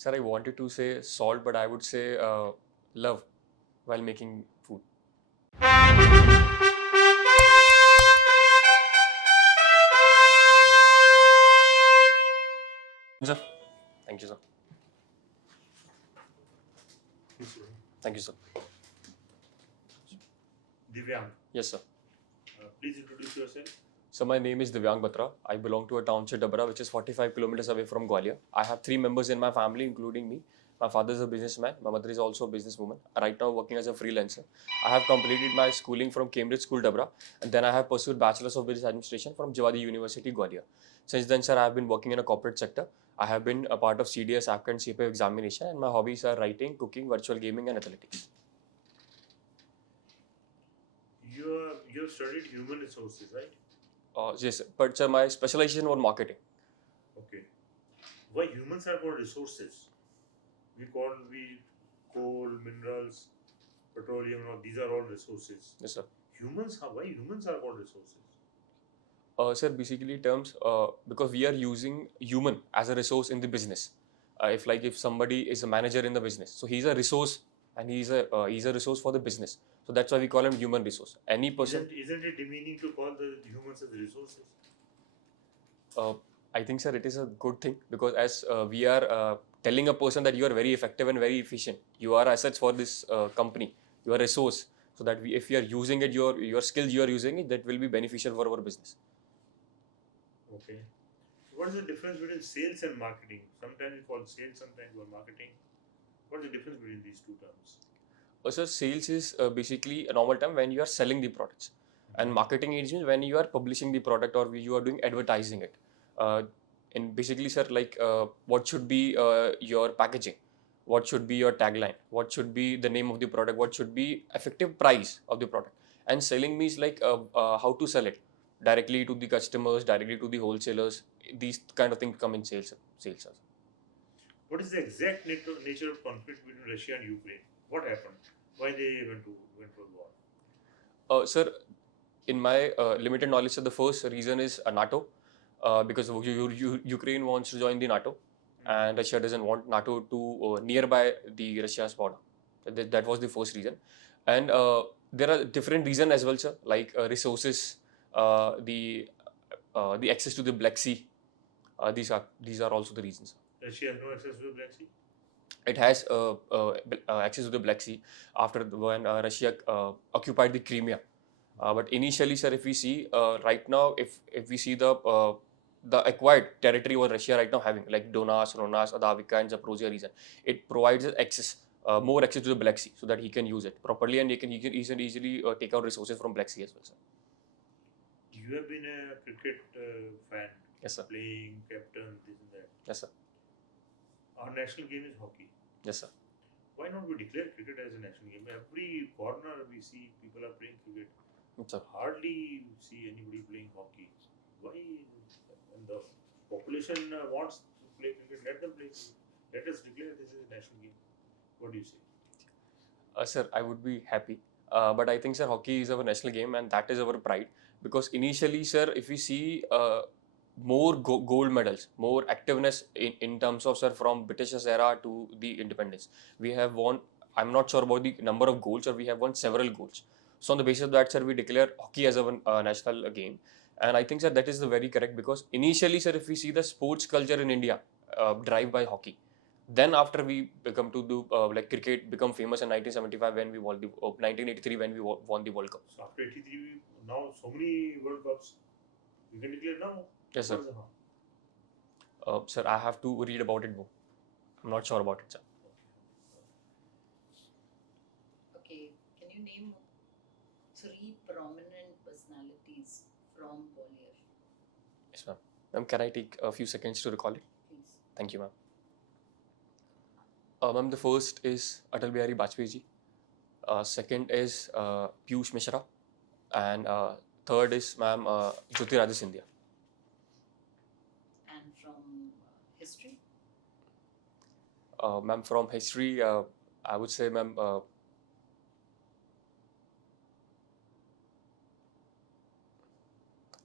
Sir, I wanted to say salt, but I would say love while making food. Sir, thank you, sir. Yes, sir. Thank you, sir. Divyang, Yes, sir. please introduce yourself. So my name is Divyang Batra. I belong to a township Dabra, which is 45 kilometers away from Gwalior. I have three members in my family, including me. My father is a businessman. My mother is also a businesswoman. Right now, working as a freelancer. I have completed my schooling from Cambridge School Dabra, and then I have pursued Bachelor's of Business Administration from Jawadi University, Gwalior. Since then, sir, I have been working in a corporate sector. I have been a part of CDS, APCA, and CPA examination, and my hobbies are writing, cooking, virtual gaming, and athletics. You have studied human resources, right? Yes, but sir, my specialization was marketing. Okay. Why humans are called resources? We coal, minerals, petroleum. These are all resources. Yes, sir. Why humans are called resources? Sir, basically terms because we are using human as a resource in the business. If somebody is a manager in the business, so he's a resource and he's a resource for the business. So that's why we call him human resource. Any person, Isn't it demeaning to call the humans as resources? uh, I think, sir, it is a good thing because as we are telling a person that you are very effective and very efficient, you are assets for this company, you are a resource. So that if you are using it, your skills you are using it, that will be beneficial for our business. Okay. What is the difference between sales and marketing? Sometimes we call sales, sometimes we call marketing. What is the difference between these two terms? So sales is basically a normal term when you are selling the products, and marketing is when you are publishing the product or you are doing advertising it. Uh, and basically, sir, what should be your packaging, what should be your tagline, what should be the name of the product, what should be effective price of the product, and selling means how to sell it directly to the customers, directly to the wholesalers. These kind of things come in sales. Sales, sir. What is the exact nature of conflict between Russia and Ukraine? What happened? Why they went for war? Sir, in my limited knowledge, so the first reason is NATO, because Ukraine wants to join the NATO, and Russia doesn't want NATO to nearby the Russia's border. That was the first reason, and there are different reasons as well, sir, like resources, the access to the Black Sea. These are also the reasons. Russia has no access to the Black Sea. It has access to the Black Sea after when Russia occupied the Crimea. But initially, sir, if we see right now, if we see the acquired territory what Russia right now having, like Donetsk, Luhansk, Adavika, and Zaporozhye region, it provides us access, more access to the Black Sea, so that he can use it properly, and he can easily take out resources from Black Sea as well, sir. You have been a cricket fan. Yes, sir. Playing captain, this and that. Yes, sir. Our national game is hockey. Yes, sir. Why not we declare cricket as a national game? Every corner we see people are playing cricket. Yes, sir. Hardly see anybody playing hockey. Why? When the population wants to play cricket, let them play cricket. Let us declare this is a national game. What do you say? Sir, I would be happy. But I think, sir, hockey is our national game and that is our pride. Because initially, sir, if we see more gold medals, more activeness in terms of, sir, from British's era to the independence, we have won. I'm not sure about the number of goals, or we have won several goals. So on the basis of that, sir, we declare hockey as our national game. And I think, sir, that is the very correct, because initially, sir, if we see the sports culture in India, drive by hockey. Then after we become to do like cricket become famous in 1975 when we won the 1983 when we won the World Cup. So after 83, now so many World Cups, we can declare now. Yes, sir. What is the harm? Sir, I have to read about it more. I'm not sure about it, sir. Okay, can you name three prominent personalities from Gwalior? Yes, ma'am. Ma'am, can I take a few seconds to recall it? Please. Thank you, ma'am. Ma'am, the first is Atal Bihari Vajpayee ji. Second is Piyush Mishra. And third is ma'am Jyotiradittya Scindia. And from history? Ma'am, from history, I would say, ma'am,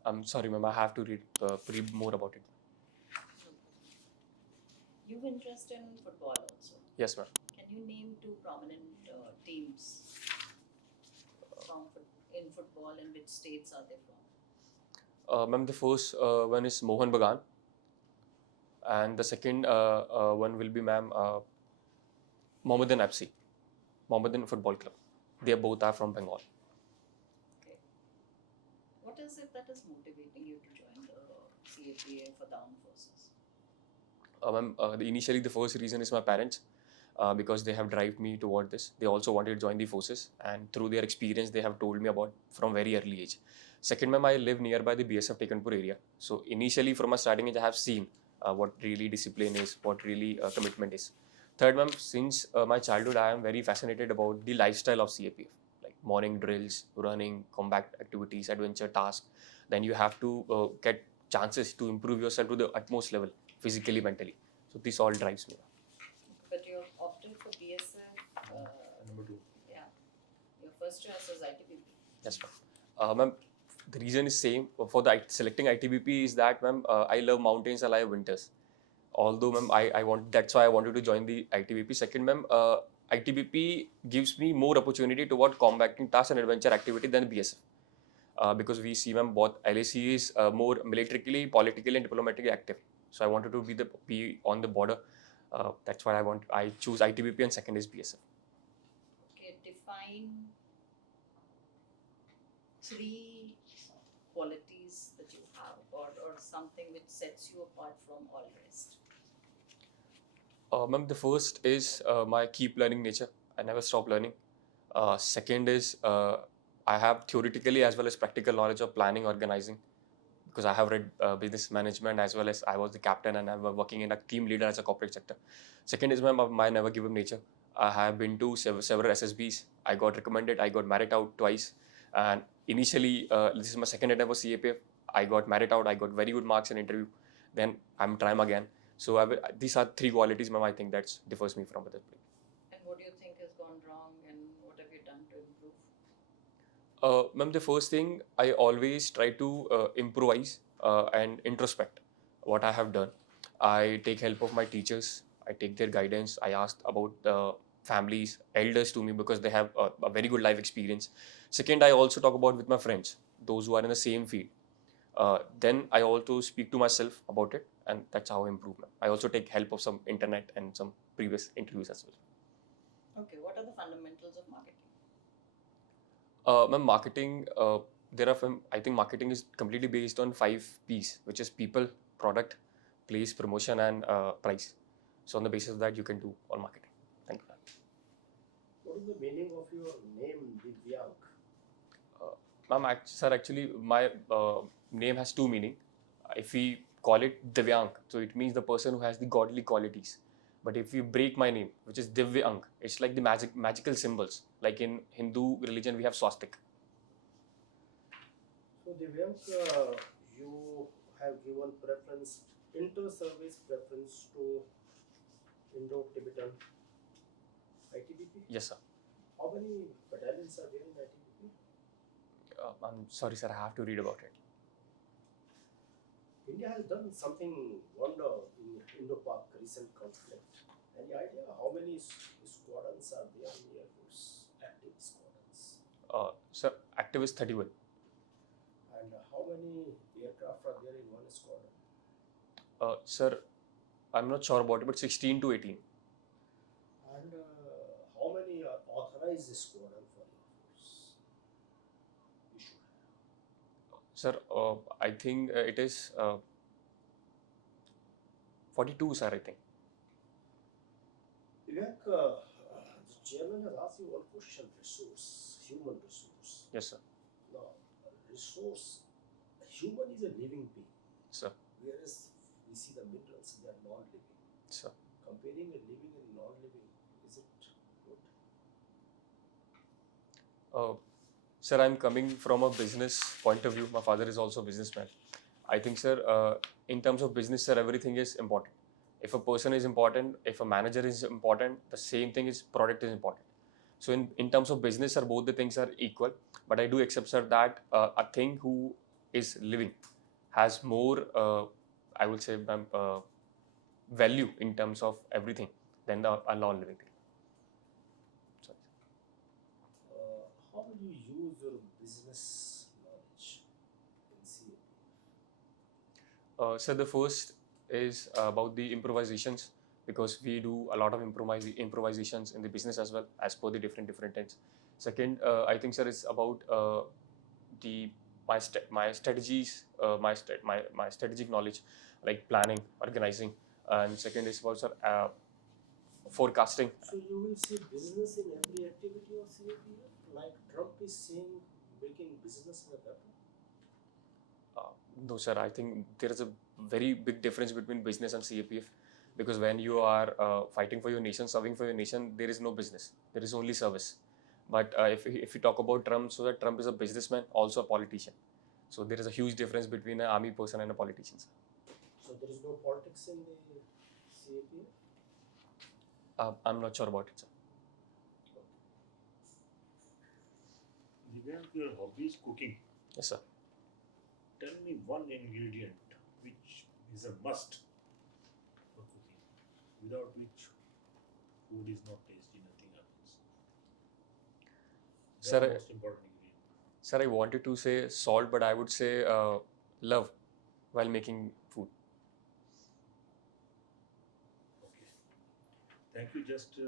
I'm sorry, ma'am, I have to read more about it. You've interest in football also. Yes, ma'am. Can you name two prominent teams in football, and which states are they from? Ma'am, the first one is Mohan Bagan, and the second one will be, ma'am, Mohammedan FC, Mohammedan Football Club. They both are from Bengal. Okay. What is it that is motivating you to join the CAPA for the armed forces? Ma'am, initially the first reason is my parents. Because they have driven me toward this. They also wanted to join the forces, and through their experience, they have told me about from very early age. Second, ma'am, I live nearby the BSF Tekanpur area. So initially, from my starting age, I have seen what really discipline is, what really commitment is. Third, ma'am, since my childhood, I am very fascinated about the lifestyle of CAPF, like morning drills, running, combat activities, adventure tasks. Then you have to get chances to improve yourself to the utmost level, physically, mentally. So this all drives me. But you opted for BSF. Number two. Yeah. Your first choice was ITBP. Yes, ma'am. Ma'am, the reason is same for the selecting ITBP is that, ma'am, I love mountains, I love winters. Although, ma'am, I want that's why I wanted to join the ITBP. Second, ma'am, ITBP gives me more opportunity toward combating tasks and adventure activity than BSF. Because we see, ma'am, both LAC is more militarily, politically, and diplomatically active. So I wanted to be on the border. That's why I choose ITBP, and second is BSF. Okay, define three qualities that you have, or something which sets you apart from all rest. Ma'am, the first is my keep learning nature. I never stop learning. Second is I have theoretically as well as practical knowledge of planning, organizing, because I have read business management as well as I was the captain and I was working in a team leader as a corporate sector. Second is my never give up nature. I have been to several SSBs. I got recommended. I got merit out twice. And initially, this is my second attempt for CAPF. I got merit out. I got very good marks in interview. Then I'm trying again. So these are three qualities, ma'am, I think that differs me from other people. And what do you think has gone wrong, and what have you done to improve? Ma'am, the first thing I always try to improvise and introspect what I have done. I take help of my teachers. I take their guidance. I ask about families, elders to me because they have a very good life experience. Second, I also talk about with my friends, those who are in the same field. Then I also speak to myself about it, and that's how I improve. Ma'am. I also take help of some internet and some previous interviews as well. Okay, what are the fundamentals of marketing? Ma'am, marketing, I think marketing is completely based on 5 P's, which is people, product, place, promotion, and price. So on the basis of that, you can do all marketing. Thank you. What is the meaning of your name, Divyank? Ma'am, sir, actually, my name has two meaning. If we call it Divyank, so it means the person who has the godly qualities. But if we break my name, which is Divyank, it's like the magical symbols. Like in Hindu religion, we have swastika. So, Divyank, you have given preference, inter-service preference to Indo-Tibetan ITBP. Yes, sir. How many battalions are there in ITBP? I'm sorry, sir, I have to read about it. India has done something wonder in Indo-Pak recent conflict. Any idea how many squadrons are there in the Air Force, active squadrons? Sir, active is 31. And how many aircraft are there in one squadron? Sir, I'm not sure about it, but 16 to 18. And how many are authorized squadron for Air Force? You should have. Sir, I think it is 42, sir, I think. Vivek, the chairman has asked you one question: resource, human resource. Yes, sir. Now, resource, human is a living being, Sir, whereas we see the minerals, they are non-living. sir. Comparing a living and non-living, is it good? Sir, I'm coming from a business point of view. My father is also a businessman. I think, sir, in terms of business, sir, everything is important. If a person is important, if a manager is important, the same thing is product is important. So in terms of business, sir, both the things are equal. But I do accept, sir, that a thing who is living has more, I would say, value in terms of everything than the a non-living thing. Sorry. How will you use your business knowledge in CAP? So the first is about the improvisations, because we do a lot of improvisations in the business as well as per the different ends. Second, I think, sir, is about the my strategies, my strategic knowledge, like planning, organizing, and second is about, sir, forecasting. So you will see business in every activity of CAPF, like Trump is saying making business a weapon. No, sir, I think there is a very big difference between business and CAPF, because when you are fighting for your nation, serving for your nation, there is no business, there is only service. But if you talk about Trump, so that Trump is a businessman, also a politician. So there is a huge difference between an army person and a politician, sir. So there is no politics in the CAPF. I'm not sure about it, sir. Divyank, your hobby is cooking. Yes, sir. Tell me one ingredient which is a must for cooking, without which food is not tasty, nothing happens. Sir, The most important ingredient. Sir, I wanted to say salt, but I would say love while making food. Okay. Thank you. Just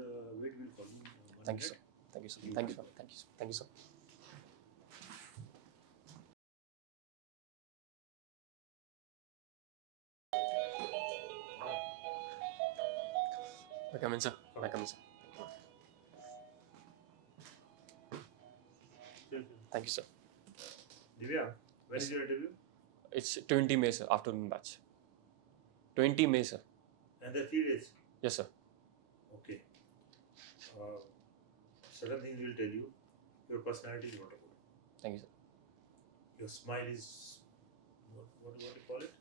wait, we'll call you. Thank you, sir. Thank you, sir. Thank you, sir. Thank you, sir. Thank you, sir. Come in, sir. Come in, sir. Thank you, sir. Divya, when is your interview? It's 20 May, sir. Afternoon batch. 20 May, sir. And the 3 days. Yes, sir. Okay. Certain things will tell you. Your personality is not good. Thank you, sir. Your smile is what do you call it?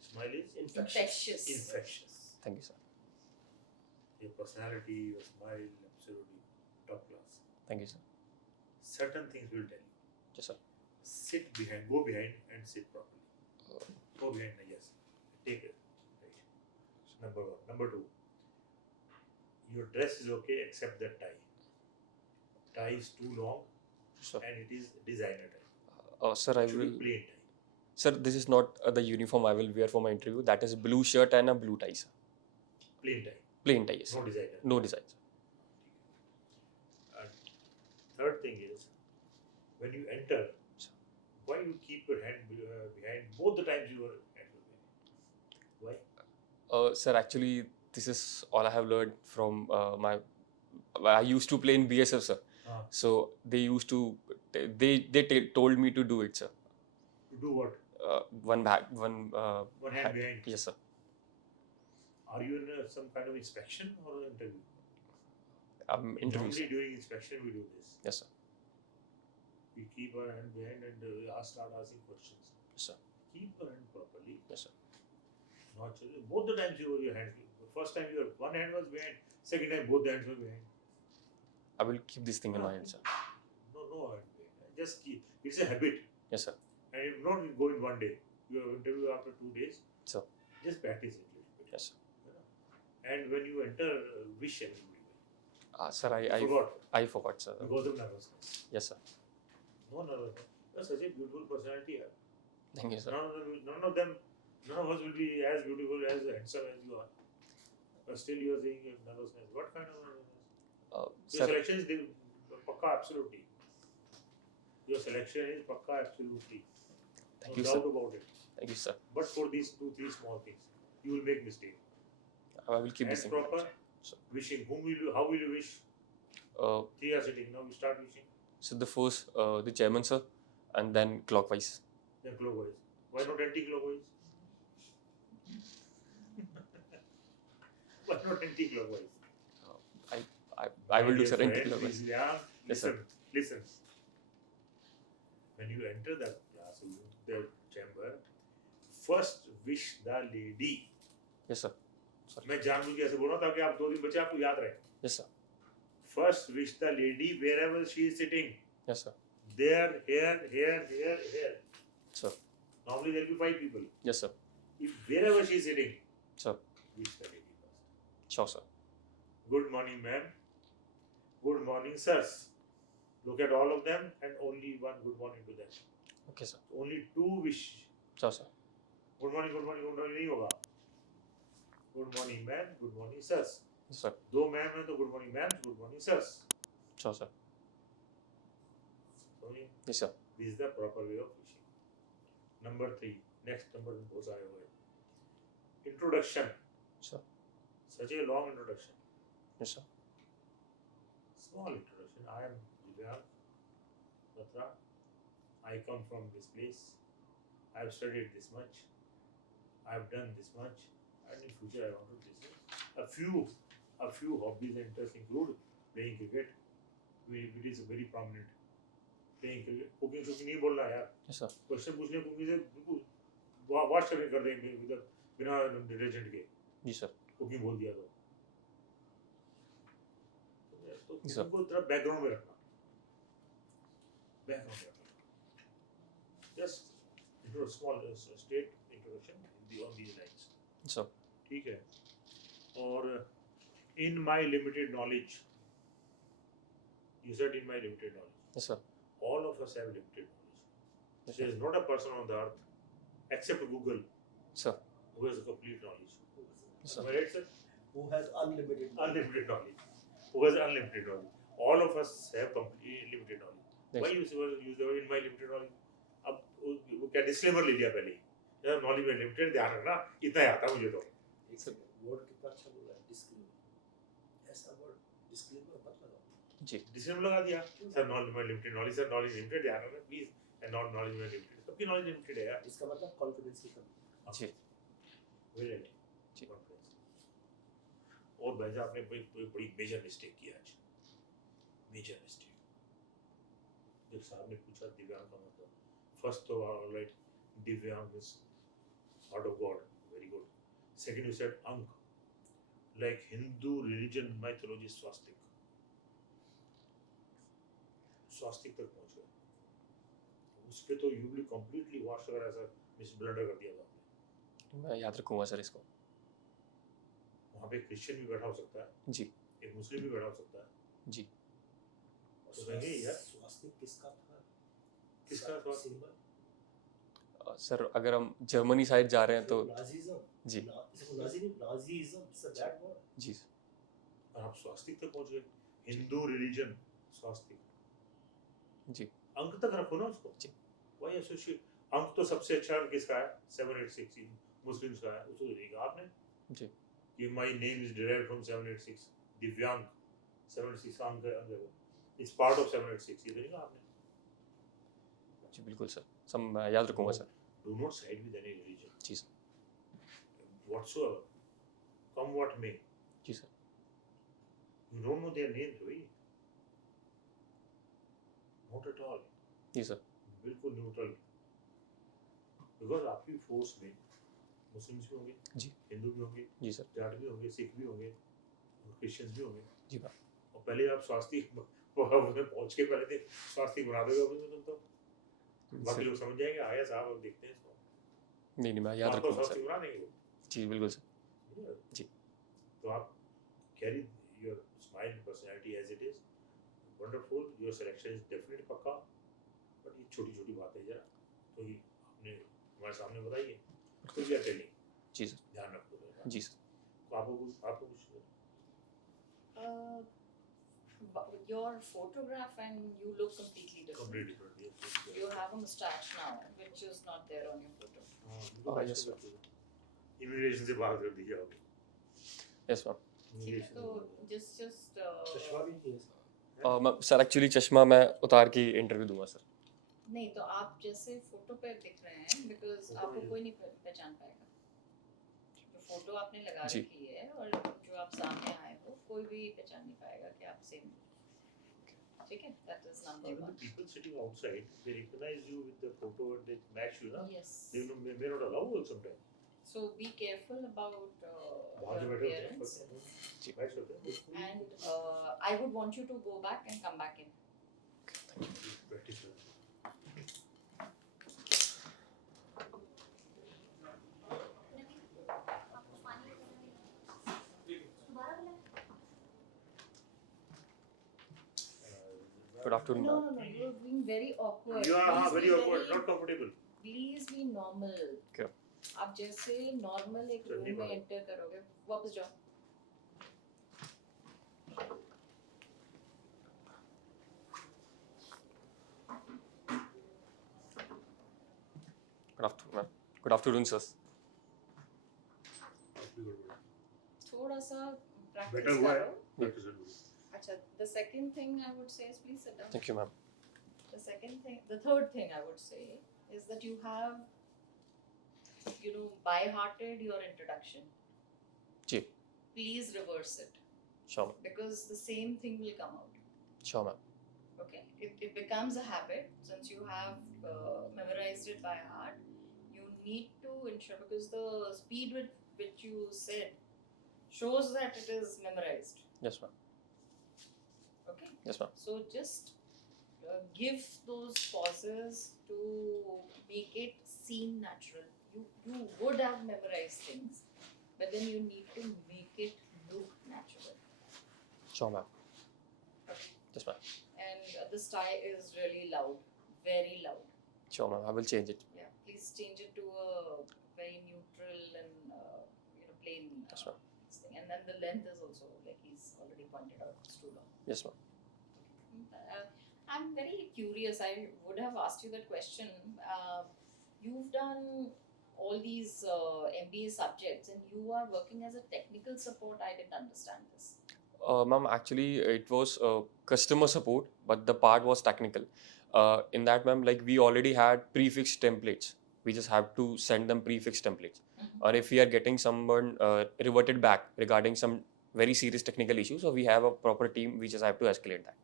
Smile is Infectious. infectious. Thank you, sir. Your personality, your smile, absolutely top class. Thank you, sir. Certain things will tell you. Yes, sir. Sit behind, go behind and sit properly. Go behind, yes. Take it. Right. Number one. Number two. Your dress is okay except that tie. Tie is too long Sir. and it is designer tie. Sir, I It should be will. plain tie. Sir, this is not the uniform I will wear for my interview. That is blue shirt and a blue tie, sir. Plain tie. Plain tie, yes. No designer. No design, sir. And third thing is, when you enter, why you keep your hand behind both the times you were hand was behind? Why? Sir, actually, this is all I have learned from my. I used to play in BSF, sir. Ah. So they used to. They told me to do it, sir. To do what? One back, one. One hand behind. Yes, sir. Are you in some kind of inspection or interview? Interview, sir. Normally during inspection we do this. Yes, sir. We keep our hand behind and start asking questions. Yes, sir. Keep your hand properly. Yes, sir. Not both the times you were your hand. First time your one hand was behind. Second time both the hands were behind. I will keep this thing in mind, sir. No hand behind. Just keep. It's a habit. Yes, sir. And if not go in one day, you have interview after 2 days. Sir. Just practice it. Little bit. Yes, sir. And when you enter, wish everybody. Sir, Forgot I forgot, sir. because of nervousness. Yes, sir. No nervousness. You're such a beautiful personality. Thank you, sir. None of us will be as beautiful as handsome as you are. But still you are saying nervousness. What kind of nervousness? Your Sir, selection is pakka absolutely. Your selection is pakka absolutely. thank No you, sir. doubt about it. Thank you, sir. But for these 2-3 small things, you will make mistake. I will keep this And thing in mind, proper sir. wishing. How will you wish? Uh, 3 are sitting. Now you start wishing. so the first, the chairman, sir, and then clockwise. Then clockwise. Why not anti-clockwise? Why not anti-clockwise? I will do, My sir, dear anti-clockwise. friend, yeah, Yes, sir. listen. When you enter the classroom, the chamber, first wish the lady. Yes, sir. मैं जानबूझ के ऐसे बोल रहा हूँ ताकि आप 2 दिन बचे आपको याद रहे. Yes, sir. First wish the lady wherever she is sitting. Yes, sir. There, here. Sir. Normally there will be 5 people. Yes, sir. If wherever she is sitting, Sir. we study first. Sure, sir. Good morning, ma'am. Good morning, sirs. Look at all of them and only one good morning to them. Okay, sir. Only two wish. Sure, sir. Good morning, good morning, good morning नहीं होगा. Good morning, ma'am. Good morning, sirs. Yes, sir. दो ma'am है तो good morning, ma'am. Good morning, sirs. Sure, sir. समझिए? Yes, sir. This is the proper way of wishing. Number 3. Next number बहुत सारे हो गए. Introduction. Sir. Such a long introduction. Yes, sir. Small introduction. I am Divyang Batra. I come from this place. I have studied this much. I have done this much. And in future I want to do this. A few hobbies and interests include playing cricket. It is very prominent. Playing cricket. Cooking नहीं बोलना यार. Yes, sir. Question पूछने cooking से बिल्कुल wash करके कर देंगे बिना डिटर्जेंट के. जी सर. कुकिंग बोल दिया तो जी सर. कुकिंग को थोड़ा बैकग्राउंड में रखना. बैकग्राउंड में रखना. Just intro small state introduction on these lines. Sir. ठीक है. और in my limited knowledge, you said in my limited knowledge. Yes, sir. All of us have limited knowledge. Yes, There sir. is not a person on the earth except Google Sir. who has a complete knowledge. Yes, Am sir. I right, sir? Who has unlimited knowledge? Unlimited knowledge. Who has unlimited knowledge? All of us have complete limited knowledge. Yes. Why you use the word in my limited knowledge? अब वो क्या disclaimer ले लिया पहले. यार knowledge में limited, ध्यान रखना इतना ही आता मुझे तो. एक सेकंड, वर्ड कितना अच्छा बोला है, डिस्क्लेमर. ऐसा वर्ड डिस्क्लेमर मत लगाओ. जी. डिस्क्लेमर लगा दिया. सर नॉलेज में limited knowledge, sir knowledge limited, ध्यान रखना प्लीज. एंड नॉट नॉलेज में लिमिटेड. सबकी नॉलेज लिमिटेड है यार. इसका मतलब कॉन्फिडेंस की कमी. जी. वेल जी. और भाई साहब आपने कोई बड़ी मेजर मिस्टेक की आज. Major mistake. जब साहब ने पूछा दिव्यांग का मतलब, फर्स्ट तो ऑलराइट, दिव्यांग is sort of God, very good. Second you said अंक, लाइक हिंदू रिलीजन माइथोलॉजी स्वास्तिक. स्वास्तिक तक पहुंच गए. उस पे तो यू विल कंप्लीटली वॉश अगर ऐसा मिस ब्लंडर कर दिया था आपने. मैं याद रखूंगा सर इसको. वहाँ पे क्रिश्चियन भी बैठा हो सकता है, जी. एक मुस्लिम भी बैठा हो सकता है. जी. तो कहेंगे यार स्वास्तिक किसका था? किसका स्वास्तिक? सिंबल. सर अगर हम जर्मनी साइड जा रहे हैं तो नाजीज्म. जी. Nazism it's a bad word. जी. और आप स्वास्तिक तक पहुंच गए. हिंदू रिलीजन स्वास्तिक. जी. अंक तक रखो ना उसको. जी. Why associate. अंक तो सबसे अच्छा अंक किसका है? 786 मुस्लिम्स का है. उसको देगा आपने. जी. कि my name is derived from 786. दिव्यांग 786 अंक है. It's part of 786. ये देगा आपने. जी बिल्कुल सर. सब मैं याद रखूंगा sir. Do not side with any religion. जी sir. Whatsoever, come what may. जी sir. You don't know their names, भाई. Not at all. जी सर. बिल्कुल न्यूट्रल. बिकॉज आपकी फोर्स में मुस्लिम्स भी होंगे, जी. हिंदू भी होंगे, जी सर. जाट भी होंगे, सिख भी होंगे और क्रिश्चियंस भी होंगे. जी बा. और पहले आप स्वास्तिक पहुंच के पहले थे स्वास्तिक बना दोगे अपने तुम तो. बाकी लोग समझ जाएंगे आया साहब अब देखते हैं इसको. नहीं नहीं मैं याद आपको रखूंगा स्वास्तिक सर. बना देंगे वो. जी बिल्कुल सर. जी. तो आप carry your smile personality as it is. Wonderful. Your selection is definitely पक्का. बट ये छोटी छोटी बातें जरा तो ये आपने हमारे सामने बताई है. तो वी आर टेलिंग. जी सर. ध्यान रखो. जी सर. तो आपको कुछ Your photograph and you look completely different. Complete different. You have a mustache now, which is not there on your photo. yes, sir. Immigration से बाहर कर दिया आपने. Yes ma'am. ठीक है, तो just चश्मा भी नहीं है इसका. मैम सर एक्चुअली चश्मा मैं उतार के इंटरव्यू दूंगा सर. नहीं, तो आप जैसे फोटो पे दिख रहे हैं, बिकॉज आपको कोई नहीं पहचान पाएगा. जो फोटो आपने लगा जी. रखी है और जो आप सामने आए हो, कोई भी पहचान नहीं पाएगा कि आप सेम. ठीक है, that is number Even the one. people sitting outside, they recognize you with the photo and they match you, na? Yes. They may not allow you sometimes. So be careful about वहाँ जो your बैठे होते हैं, appearance. match होते हैं. And I would want you to go back and come back in. Practice करो. Good afternoon, No, ma'am. no, no. You're being very awkward. You are Please very be awkward, not comfortable. Please be normal. Okay. आप जैसे normal एक चलनी room में पड़ेगी। Enter करोगे वापस जाओ. Good afternoon, ma'am. Good afternoon, sir. थोड़ा सा Better practice हुआ है। करो. That is good. अच्छा, the second thing I would say is please sit down. Thank you, ma'am. The third thing I would say is that you have, by-hearted your introduction. Ji. Please reverse it Sure, ma'am. because the same thing will come out. Sure, ma'am. Okay, it becomes a habit since you have memorized it by heart. You need to ensure because the speed with which you said shows that it is memorized. Yes, ma'am. Okay, Yes, ma'am. so just give those pauses to make it seem natural. You would have memorized things, but then you need to make it look natural. Sure, ma'am. Okay, Yes, ma'am. and the style is really loud, very loud. Sure, ma'am. I will change it. Yeah, please change it to a very neutral and plain Yes, ma'am. this thing. And then the length is also like he's already pointed out, it's too long. Yes, ma'am. I'm very curious. I would have asked you that question. You've done all these MBA subjects, and you are working as a technical support. I didn't understand this. Ma'am, actually, it was customer support, but the part was technical. In that, ma'am, like we already had prefixed templates. We just have to send them prefixed templates. Or if we are getting someone reverted back regarding some very serious technical issues, so we have a proper team. We just have to escalate that.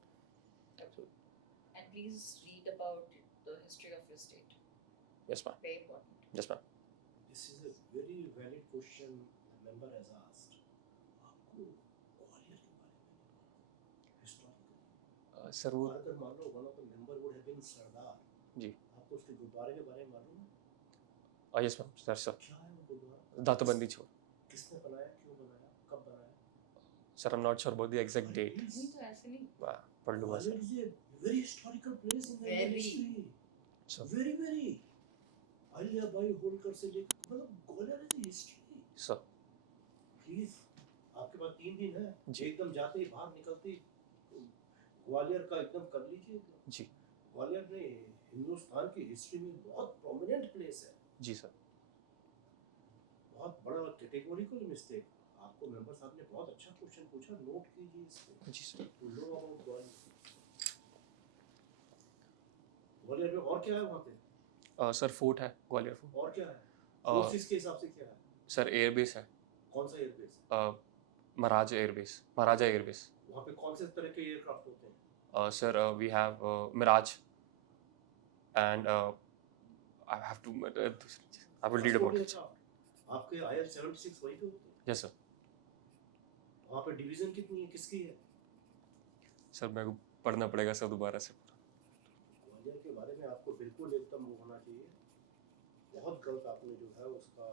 And please read about the history of your state. Yes, ma'am. Very important. Yes, ma'am. This is a very valid question the member has asked. आपको ग्वालियर के बारे में historical Sir, वो अगर मान लो one of the member would have been सरदार जी. आपको उसके गुब्बारे के बारे में मालूम है yes, ma'am. Sir. क्या है वो गुब्बारा दातबंदी छोड़. किसने बनाया क्यों बनाया कब बनाया Sir, I'm not sure about the exact date. नहीं तो ऐसे नहीं. पढ़ लूँगा sir. Gwalior is a very historical place in the Very. Indian history. Sir. Very. Ahilyabai Holkar से लेकर मतलब Gwalior is history. Sir. Please आपके पास 3 दिन है जी. एकदम जाते ही बाहर निकलते ही ग्वालियर का एकदम कर लीजिए जी. ग्वालियर ने हिंदुस्तान की हिस्ट्री में बहुत प्रोमिनेंट प्लेस है जी सर. बहुत बड़ा कैटेगोरिकल मिस्टेक आपको मेंबर साहब ने बहुत अच्छा क्वेश्चन पूछा नोट कीजिए इसको जी sir. To know about Gwalior में और क्या है वहाँ पे सर फोर्ट है ग्वालियर फोर्ट. और क्या है अ, फोर्सेस के हिसाब से क्या है सर एयरबेस है. कौन सा एयरबेस महाराजा एयरबेस. वहाँ पे कौन से तरह के एयरक्राफ्ट होते हैं sir we have Mirage and I have to I will read about it. आपके IL-76 वहीं पे होते हैं यस सर. वहाँ पे डिवीजन कितनी है किसकी है सर मेरे को पढ़ना पड़ेगा सर दोबारा से. ग्वालियर के बारे में आपको बिल्कुल एकदम वो होना चाहिए बहुत गलत आपने जो है उसका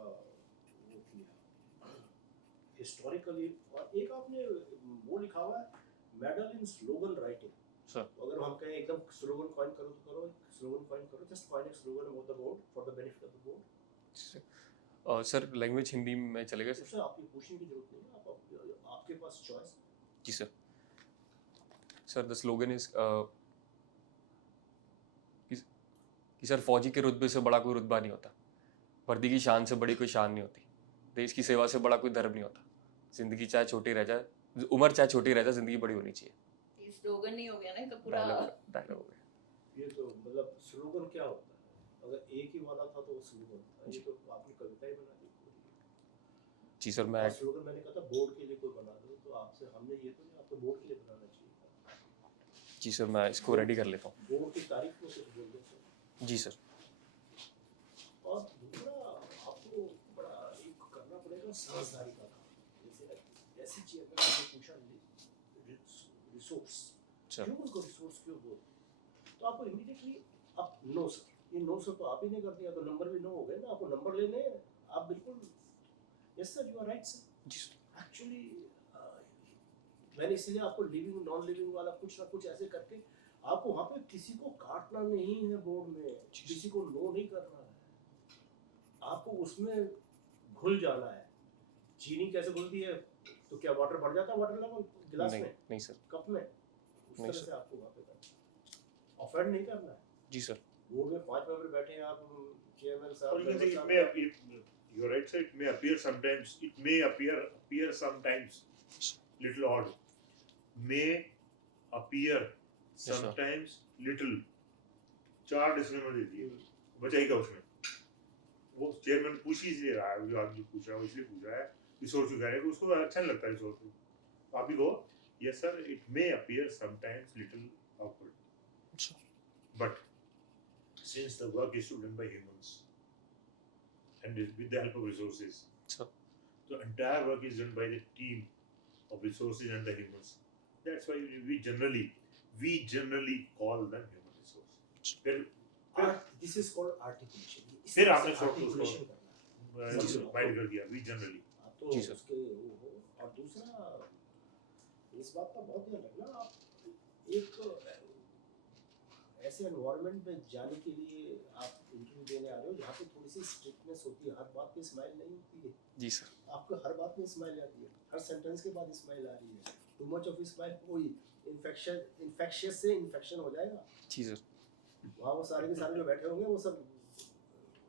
वो किया हिस्टोरिकली और एक आपने वो लिखा हुआ है medal in slogan writing sir. तो अगर हम कहें एकदम स्लोगन कॉइन करो तो करो स्लोगन कॉइन करो जस्ट कॉइन एक slogan about the board for the benefit of the board sir language Hindi में चलेगा सर. उससे आपकी पूछने की जरूरत नहीं है आपके पास चॉइस जी sir. Sir the slogan is कि सर फौजी के रुतबे से बड़ा कोई रुतबा नहीं होता. वर्दी की शान से बड़ी कोई शान नहीं होती. देश की सेवा से बड़ा कोई धर्म नहीं होता. जिंदगी चाहे छोटी रह जाए, उम्र चाहे छोटी रह जाए, जिंदगी बड़ी होनी चाहिए. ये स्लोगन नहीं हो गया ना, तो पूरा डायलॉग हो गया. ये तो मतलब स्लोगन क्या होता है अगर एक ही वाला था तो वो स्लोगन था ये तो आपने कविता ही बना दी जी सर. मैं स्लोगन मैंने कहा था बोर्ड के लिए कोई बना दो तो आपसे हमने ये तो नहीं आपको बोर्ड के लिए बनाना चाहिए था जी सर मैं इसको रेडी कर लेता हूँ. बोर्ड की तारीफ में कुछ बोल दो सर जी सर. और दूसरा आपको बड़ा एक करना पड़ेगा समझदारी का काम जैसे ऐसी चीज अगर आपने पूछा रिसोर्स सर. क्यों उनको रिसोर्स क्यों बोल तो आपको इमीडिएटली आप नो सर ये नो सर तो आप ही ने कर दिया तो नंबर भी नो हो गए ना आपको नंबर लेने हैं आप बिल्कुल yes sir you are right sir जी सर. एक्चुअली मैंने इसलिए आपको लिविंग नॉन लिविंग वाला कुछ ना कुछ ऐसे करके आपको वहाँ पे किसी को काटना नहीं है बोर्ड में, किसी को नो नहीं करना है, आपको उसमें घुल जाना है। चीनी कैसे घुलती है, तो क्या वाटर बढ़ जाता है वाटर लेवल गिलास नहीं में, नहीं सर, कप में, उस नहीं तरह सर। से आपको वहाँ पे करना, ऑफेंड नहीं करना है। जी सर। बोर्ड में 5 मेंबर बैठे हैं, आप चेयरमैन Or साहब, you can member say it साहब, may appear, you're right, sir, it may appear sometimes, it may appear sometimes little odd. May appear sir. sometimes little. 4 disclaimer दे दिए, बचाएगा उसमें। वो चेयरमैन पूछ ही इसलिए रहा है, जो आदमी पूछ रहा है वो इसलिए पूछ रहा है, रिसोर्स चुका है, उसको अच्छा नहीं लगता रिसोर्स को। आप भी कहो, yes sir, it may appear sometimes little awkward, Sure. but since the work is to be done by humans and with the help of resources, Sure. the entire work is done by the team of resources and the humans. That's why we generally call them human resource. फिर this is called articulation. फिर आपने short को articulation करना है। Mind कर दिया, we generally. आप तो जी सर। उसके वो हो। और दूसरा इस बात का बहुत ध्यान रखना, आप एक ऐसे एनवायरनमेंट में जाने के लिए आप इंटरव्यू देने आ रहे हो जहाँ पे थोड़ी सी स्ट्रिक्टनेस होती है, हर बात पे स्माइल नहीं होती है। जी सर। आपको हर बात में स्माइल आती है, हर सेंटेंस के बाद स्माइल आ रही है। टू मच ऑफ स्माइल कोई इन्फेक्शियस से इन्फेक्शन हो जाएगा। जी सर। वहाँ वो सारे के सारे जो बैठे होंगे वो सब,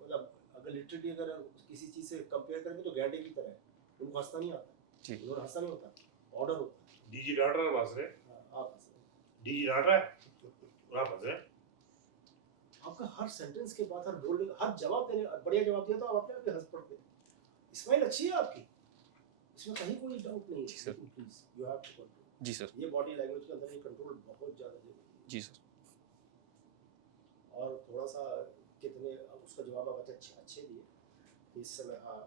मतलब अगर लिटरली अगर किसी चीज़ से कंपेयर करेंगे तो गैंडे की तरह है, उनको हंसना नहीं आता। जी। उन्होंने हंसना नहीं होता, ऑर्डर होता है। डीजी डांट रहा है, हंस रहे, हाँ, आप हंस रहे हैं। डीजी डांट रहा है और आप हंस रहे हैं। आपका हर सेंटेंस के बाद, हर बोलने, हर जवाब देने, बढ़िया जवाब दिया तो आप अपने आप ही हंस पड़ते हैं। स्माइल अच्छी है आपकी, इसमें कहीं कोई डाउट नहीं जी सर। है। Please you have to control. जी सर। ये बॉडी लैंग्वेज के अंदर ये कंट्रोल बहुत ज़्यादा जरूरी है। जी सर। और थोड़ा सा कितने, अब उसका जवाब आप अच्छे दिए। इस समय हाँ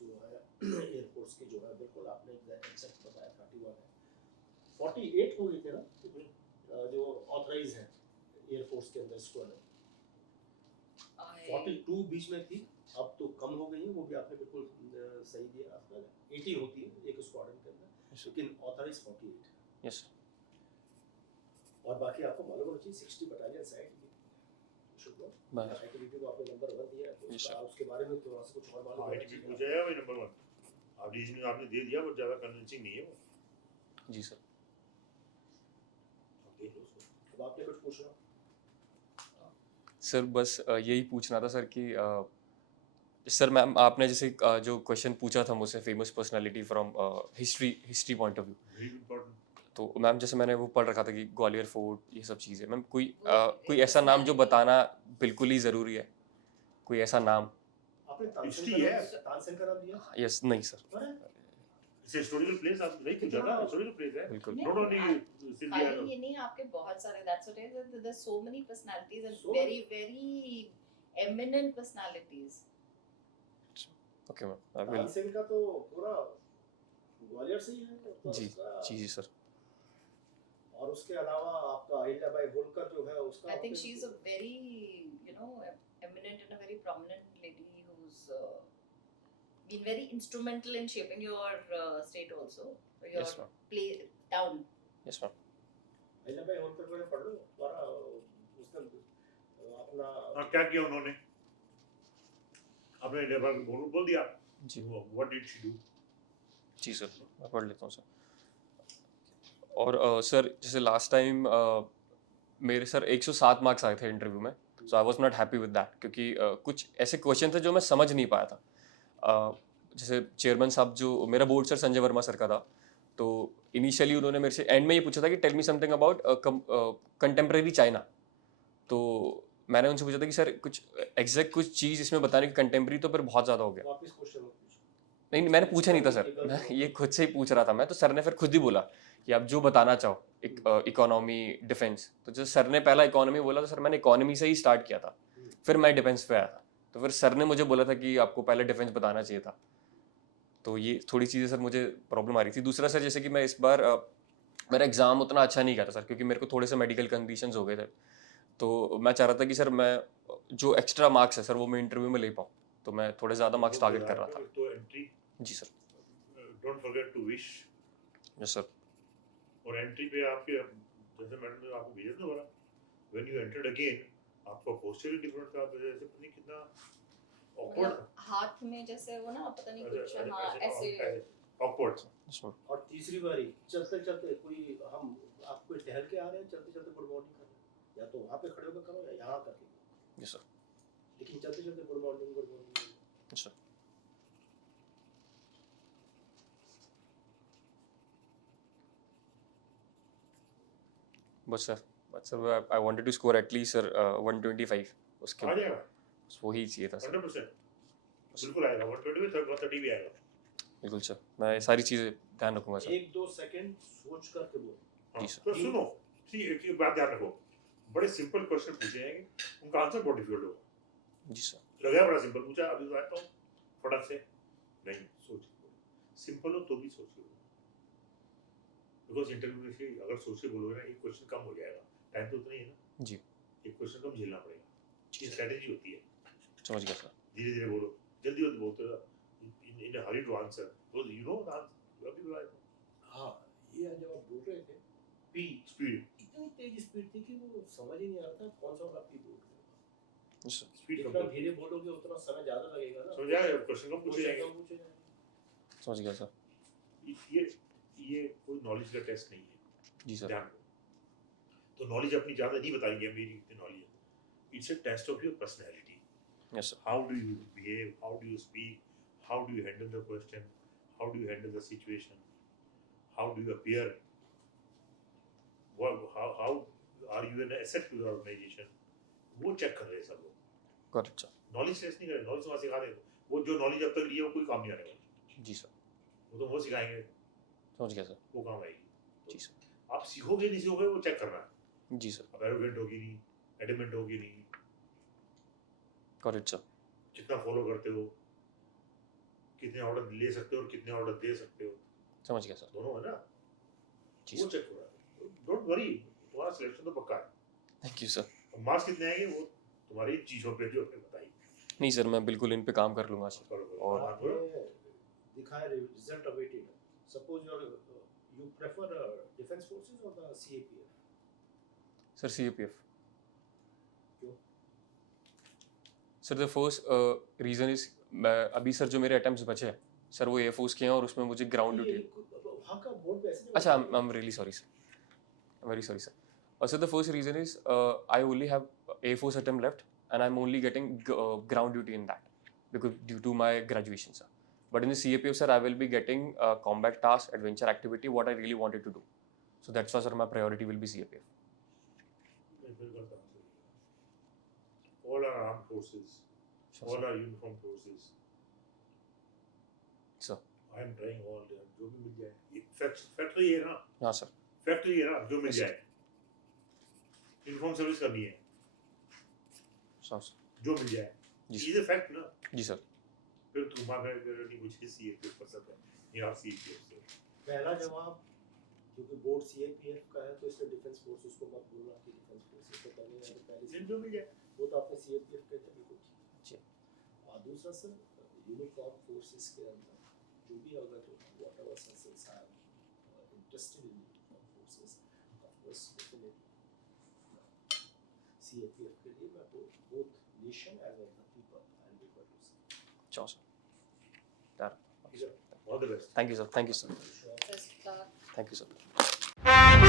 जो है एयरफोर्स की जो है, बिल्कुल आपने एग्जैक्ट बताया, 31 है, 48 हो गए थे ना जो ऑथराइज है एयरफोर्स के अंदर स्क्वाड्रन। 42 बीच में थी, अब तो कम हो गई है, वो भी आपने बिल्कुल सही दिया। आपका 80 होती है एक स्क्वाड्रन के अंदर, लेकिन ऑथराइज 48। यस। और बाकी आपको मालूम होना चाहिए 60 बटालियन साइड की शुक्र बस। आईटीबीपी को आपने नंबर 1 दिया है, तो Yes, sir. उसके बारे में थोड़ा सा कुछ और मालूम होना आईटीबी चाहिए। पूछा है भाई नंबर 1, आप डीजी ने आपने दे दिया, बट ज्यादा कन्विंसिंग नहीं है वो। जी सर। आप देख लो उसको। अब आपने कुछ पूछना? सर बस यही पूछना था सर कि सर मैम आपने जैसे जो क्वेश्चन पूछा था मुझसे, famous personality from history point of view, very important. तो मैम जैसे मैंने वो पढ़ रखा था कि ग्वालियर फोर्ट ये सब चीज़ें, मैम कोई वो कोई ऐसा नाम जो बताना बिल्कुल ही ज़रूरी है, कोई ऐसा नाम? आपने हिस्ट्री है। तानसेन का नाम दिया? यस। नहीं सर। अरे इट्स हिस्टोरिकल प्लेस, आप नहीं पूछा ना, हिस्टोरिकल प्लेस है। बिल्कुल। नहीं, नॉट ओनली सिंधिया। खाली ये नहीं, आपके बहुत सारे, that's what it is, there's so many personalities and So very eminent personalities. Okay ma'am, I will. Tansen का तो पूरा ग्वालियर से ही है तो जी उसका, जी सर। और उसके अलावा आपका अहिल्याबाई होलकर जो है उसका, I think she's a very, eminent and a very prominent lady who's been very instrumental in shaping your state also, or your Yes, ma'am. town. Yes ma'am. Ahilyabai Holkar को पढ़ लो, तुम्हारा उसने अपना क्या किया उन्होंने? आपने लेबर बोल दिया जी। What did she do? जी सर, मैं पढ़ लेता हूँ सर। और सर जैसे लास्ट टाइम मेरे सर 107 मार्क्स आए थे इंटरव्यू में, so I was not happy with that, क्योंकि कुछ ऐसे क्वेश्चन थे जो मैं समझ नहीं पाया था। जैसे चेयरमैन साहब, जो मेरा board sir Sanjay Verma sir का था, तो इनिशियली उन्होंने मेरे से एंड में ये पूछा था कि tell me something about contemporary China. तो मैंने उनसे पूछा था कि सर कुछ एग्जैक्ट कुछ चीज़ इसमें बताने की, कंटेम्प्रेरी तो फिर बहुत ज़्यादा हो गया। वापस क्वेश्चन पूछो। नहीं, मैंने पूछा नहीं था सर, मैं ये खुद से ही पूछ रहा था मैं, तो सर ने फिर खुद ही बोला कि आप जो बताना चाहो, इकोनॉमी, डिफेंस। तो जब सर ने पहला इकोनॉमी बोला तो सर मैंने इकोनॉमी से ही स्टार्ट किया था, फिर मैं डिफेंस पे आया था। तो फिर सर ने मुझे बोला था कि आपको पहले डिफेंस बताना चाहिए था। तो ये थोड़ी चीज़ें सर मुझे प्रॉब्लम आ रही थी। दूसरा सर, जैसे कि मैं इस बार मेरा एग्ज़ाम उतना अच्छा नहीं गया था सर, क्योंकि मेरे को थोड़े से मेडिकल कंडीशंस हो गए थे। तो मैं चाह रहा था कि सर मैं जो एक्स्ट्रा मार्क्स है सर वो मैं इंटरव्यू में ले पाऊँ, तो मैं थोड़े ज़्यादा मार्क्स टारगेट कर रहा था। तो एंट्री, जी sir. Don't forget to wish. Yes sir. और एंट्री पे आपके जैसे मैडम ने आपको भेजा था बोला व्हेन यू एंटर्ड अगेन आपका पोस्चर ही डिफरेंट था, जैसे पता नहीं कितना ऑकवर्ड मतलब हाथ में जैसे वो ना पता नहीं कुछ हाँ ऐसे ऑकवर्ड। Sure. और तीसरी बारी चलते चलते कोई हम आप कोई टहल के आ रहे हैं, चलते चलते गुड मॉर्निंग कर रहे हैं, या तो वहाँ पे खड़े होकर करो या यहाँ करके करो। Yes, sir. लेकिन चलते चलते good morning good morning. Yes, sir. But sir, I wanted to score at least sir 125 उसके आ जाएगा वही चाहिए था सर। 100%, बिल्कुल आएगा 120 में 130 भी आएगा। बिल्कुल सर, मैं ये सारी चीज़ें ध्यान रखूंगा सर। 1-2 सेकंड सोच करके बोलो। हाँ, जी सर। तो सुनो, सी एक बात ध्यान रखो, बड़े सिंपल क्वेश्चन पूछे जाएंगे, उनका आंसर बहुत डिफिकल्ट होगा। जी सर। लगा बड़ा सिंपल पूछा, अभी बताता हूँ फटाक से, नहीं सोच के बोलो, सिंपल हो तो भी सोच के बोलो, बिकॉज इंटरव्यू में से अगर सोच के बोलोगे ना एक क्वेश्चन कम हो जाएगा, टाइम तो उतना ही है ना जी। एक क्वेश्चन कम झेलना पड़ेगा, ये स्ट्रेटेजी होती है। समझ गया सर। धीरे धीरे बोलो, जल्दी जल्दी बोलते इन हरी टू आंसर, तो यू नो द आंसर अभी बताया। हाँ, ये जब आप बोल रहे थे पी स्पीड इतनी तेज स्पीड थी कि वो समझ ही नहीं आ रहा था कौन सा वाला पी बोल रहे हो। Yes, sir. स्पीड कम जितना करो, धीरे बोलोगे उतना समय ज्यादा लगेगा ना। समझ आया, क्वेश्चन कम पूछे जाएंगे। पूछे जाएंगे। समझ गया सर। ये कोई नॉलेज का टेस्ट नहीं है, जी सर। ध्यान रखो। तो नॉलेज अपनी ज्यादा नहीं बताएंगे मेरी कितनी नॉलेज है, it's a test of your personality. Yes sir. How do you behave, how do you speak, how do you handle the question, how do you handle the situation, how do you appear, how are you an asset to the organization, वो check कर रहे हैं सब लोग। Got it sir. Knowledge test नहीं कर रहे, knowledge वहाँ सिखा रहे हैं, वो जो नॉलेज अब तक ली है वो कोई काम नहीं आने वाला, जी सर। वो तो वो सिखाएंगे, समझ गया सर। वो काम आएगी। जी सर। आप सीखोगे नहीं सीखोगे वो चेक करना है, जी सर। अब एरोगेंट होगी नहीं, एडमेंट होगी नहीं, गॉट इट सर। कितना फॉलो करते हो, कितने ऑर्डर ले सकते हो और कितने ऑर्डर दे सकते हो, समझ गया सर। दोनों है ना, जी वो सर। चेक हो रहा है। डोंट वरी, तुम्हारा सिलेक्शन तो पक्का है। Thank you sir. मार्क्स कितने आएंगे वो तुम्हारी चीजों पे जो है बताइए। नहीं सर, मैं बिल्कुल इन पे काम कर लूंगा सर। करो, करो, और- हाँ, करो। आपने दिखाया result awaited. Suppose you prefer defence forces और द सीएपीएफ। Sir CAPF। क्यों? Sir the first reason is अभी सर जो मेरे अटेम्प्ट्स बचे हैं सर वो एयरफोर्स के हैं और उसमें मुझे ग्राउंड ड्यूटी। वहाँ का बोर्ड पे ऐसे अच्छा, I am really sorry sir, I am very sorry sir. Sir the first reason is I only have air force attempt left and I'm only getting ground duty in that because due to my graduation sir. But in the CAPF sir I will be getting combat task, adventure activity, what I really wanted to do. So that's why sir my priority will be CAPF. मैं फिर करता हूँ। All are armed forces, Sure, all sir. are uniformed forces. Sir. I am trying all the जो भी मिल जाए। Factory है ना, हाँ sir. फैक्ट्री है ना, जो मिल Yes, sir. जाए। यूनिफॉर्म सर्विस करनी है, Sure, sir. जो मिल जाए। जी ये तो फैक्ट ना। जी सर। फिर तुम्हारा नहीं मुझे सीएपीएफ पसंद है, ये आप सीएपीएफ से। पहला जवाब क्योंकि बोर्ड सीएपीएफ का है तो इसलिए डिफेंस फोर्स उसको मत बोलना कि डिफेंस फोर्स तो करने है तो पहले से जो मिल जाए। वो तो आपने सीएपीएफ के थे बिल्कुल जी। और दूसरा सर यूनिफॉर्म फोर्सेस के अंदर जो भी अगर whatever senses are interested in uniform forces of course definitely CAPF के लिए मैं both nation as well the people I will be to Sure, sir. That. All the best. Thank you sir. Thank you sir. से Best luck. Thank you sir.